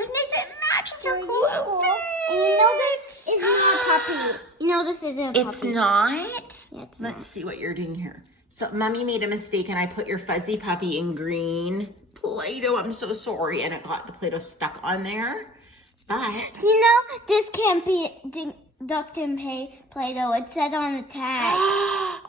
goodness, it matches her cool outfit. And you know this isn't a puppy. You know this isn't a puppy. It's not? Yeah, it's Let's see what you're doing here. So Mommy made a mistake and I put your fuzzy puppy in green Play-Doh. I'm so sorry. And it got the Play-Doh stuck on there. But you know, this can't be duct and Play-Doh. It said on the tag.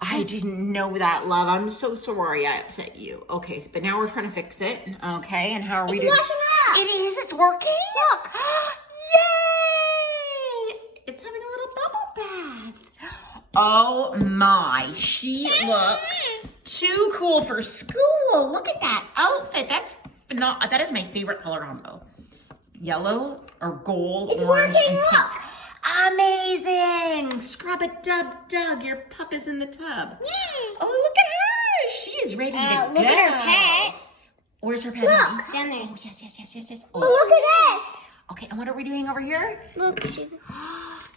I didn't know that, love. I'm so sorry I upset you. Okay, but now we're trying to fix it. Okay, and how are we doing? It's washing up. It is. It's working. Look. Yay! It's having a little bubble bath. Oh my, she looks too cool for school. Look at that outfit. That is my favorite color combo. Yellow or gold. It's orange, working, and pink. look. Amazing! Scrub it, Doug. Your pup is in the tub. Yay. Oh, look at her! She is ready to go. Look at her pet. Where's her pet? Look, down there. Oh, yes. Oh, look at this. Okay, and what are we doing over here? Look, she's...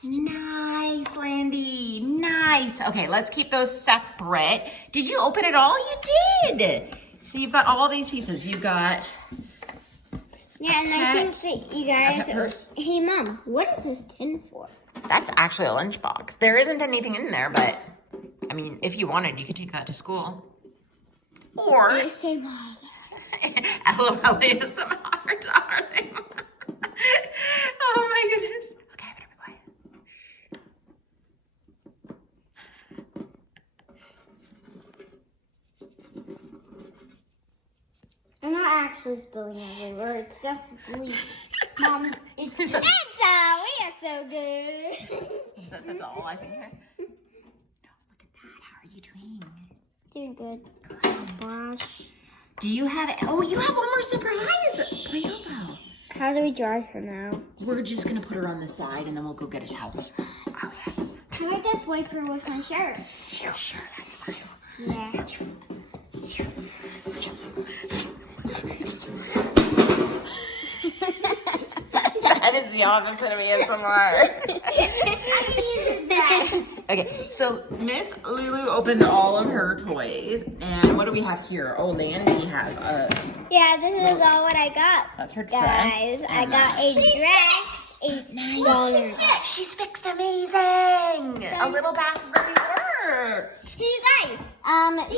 Nice, Landi. Nice. Okay, let's keep those separate. Did you open it all? You did. So you've got all these pieces. You've got... Yeah, and I think that you guys... purse. Hey, Mom, what is this tin for? That's actually a lunchbox. There isn't anything in there, but... I mean, if you wanted, you could take that to school. Or... ASMR. LOL ASMR, darling. Oh my goodness. Okay, I better be quiet. I'm not actually spilling everywhere. It's just sleep. Mom, it's we are so good. Is that the doll, I think? No, look at that. How are you doing? Doing good. Gosh. Do you have... Oh, you have one more surprise. Play-Doh. How do we dry her now? We're just going to put her on the side, and then we'll go get a towel. Oh, yes. Can I just wipe her with my shirt? Sure, that's fine. Yeah. That is the opposite of ASMR. Okay, so Miss Lulu opened all of her toys, and what do we have here? Oh, Landi has a... Yeah, this is all what I got. That's her dress. Guys, I got a dress. Nice. She's fixed amazing. A little bath really worked. Hey, you guys,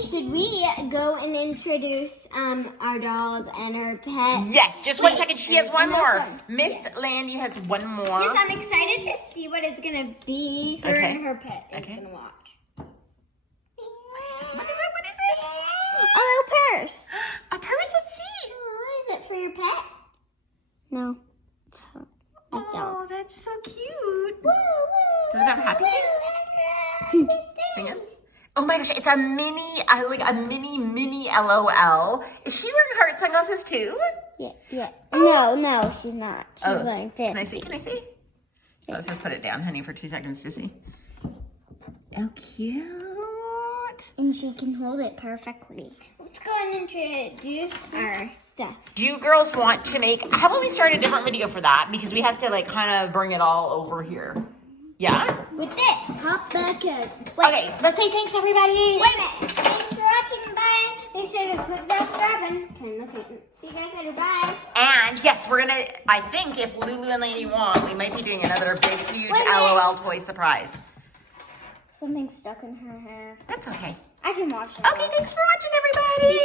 should we go and introduce our dolls and her pet? Yes, just 1 second. She has one more. One. Miss Landi has one more. Yes, I'm excited to see what it's gonna be. Her and her pet is gonna watch. What is it? A little purse. A purse, let's see. Oh, is it for your pet? No. It's for a dog. Oh, that's so cute. Woo, woo, Does it have a happy face? Hang on. Oh my gosh, it's a mini, mini LOL. Is she wearing heart sunglasses too? Yeah. No, she's not. She's wearing fancy. Can I see? Let's just put it down, honey, for 2 seconds to see. Oh, cute. And she can hold it perfectly. Let's go and introduce our stuff. Do you girls want to make, how about we start a different video for that? Because we have to like kind of bring it all over here. Yeah? With this. Hop back in. Okay, let's say thanks everybody. Wait a minute. Thanks for watching. Bye. Make sure to click that subscribe button. Turn the location. See you guys later. Bye. And yes, we're gonna, I think if Lulu and Landi want, we might be doing another big, huge LOL toy surprise. Something's stuck in her hair. That's okay. I can watch it. Okay, thanks for watching everybody.